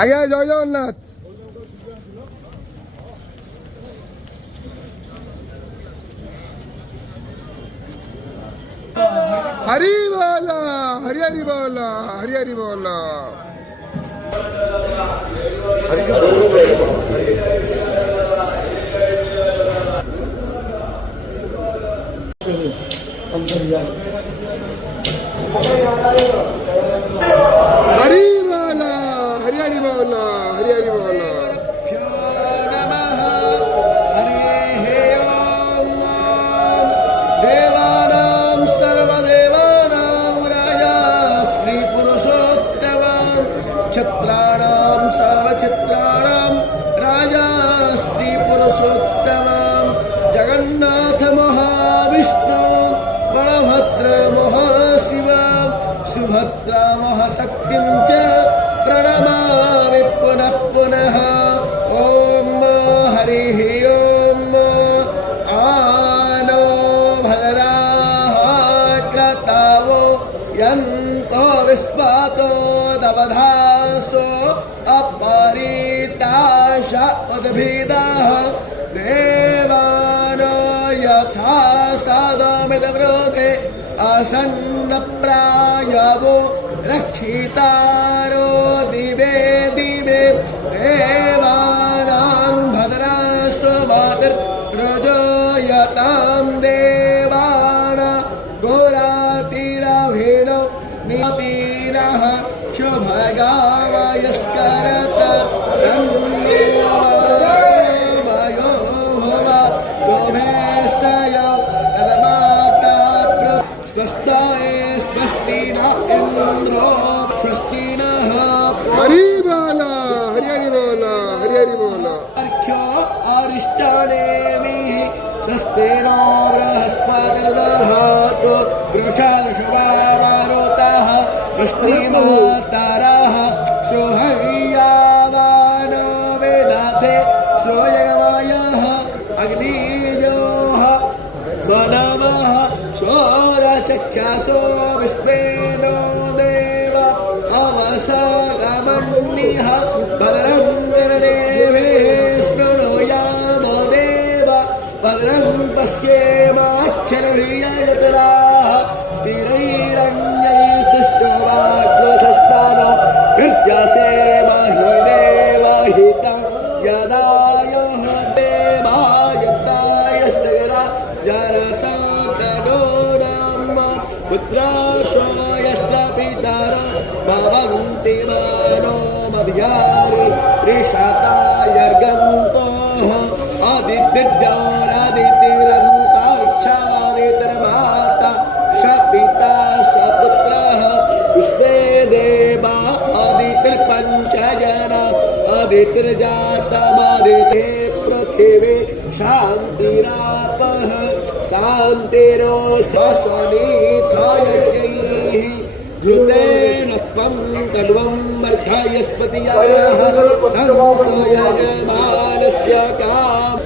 আগে জয় জগন্নাথ। हरी बोला, हरी हरी बोला, हरी हरी बोला। हरी बोला, हरी हरी बोला, हरी हरी बोला। चित्राणां सर्वचित्राणां राजा श्री पुरुषोत्तमं जगन्नाथ महाविष्णु बलभद्र महाशिव सुभद्रा महाशक्तिं च प्रणमामि पुनः पुनः। ॐ हरिः ॐ आनो भद्राः क्रतावो यन्तो विस्वातो दवधासो अपरिताश उद्भिदाः देवानो यथा सादमिदवृधे आसन्नप्रायवो रक्षितारो दिवे दिवे देवानां भद्रासो मातर्प्रजोयतां देवाना गोरातिरभिनो निपीनः शुभगावयस्करत तन्मेवयो भव गोभेशय तदमाता स्वस्ताये स्वस्ति न इन्द्रो स्वस्ति नः। हरी बोला, हरी हरी बोला, हरी हरी बोला। अर्घ्यो अरिष्टानेमि स्वस्ति नो बृहस्पतिर्दधातु वृषदशवावरुतः वृष्णिमातरः शुभर्यावानो विदधे सोयगवायः अग्निजोः मनवः शोरचक्षासो विश्वेनो देव अवसगमन्निः भद्रं कर्णेभिः शृणुयामो देव भद्रं पश्येमाक्षरभिर्यजत्राः स्थिरैरञ्जैस्तुष्टवाग्रसस्तानो विर्जसेमहिदेवहितं यदायः देवायत्रायश्चरा जरसन्तनो नाम पुत्राशो यश्च पितरो भवन्ति मानो मध्यारि त्रिशतायर्गन्तोः आदित्यौरादितिरन्ताक्षादितिर्माता शपिता सपुत्रः विश्वे देवा आदितिर्पञ्चजना आदितिर्जातमादिते पृथिवी शान्तिरापः शान्तिरो ससनिथायजैः घृतेन त्वं तन्वं वर्धयस्पति यः सन्तो यजमानस्य काम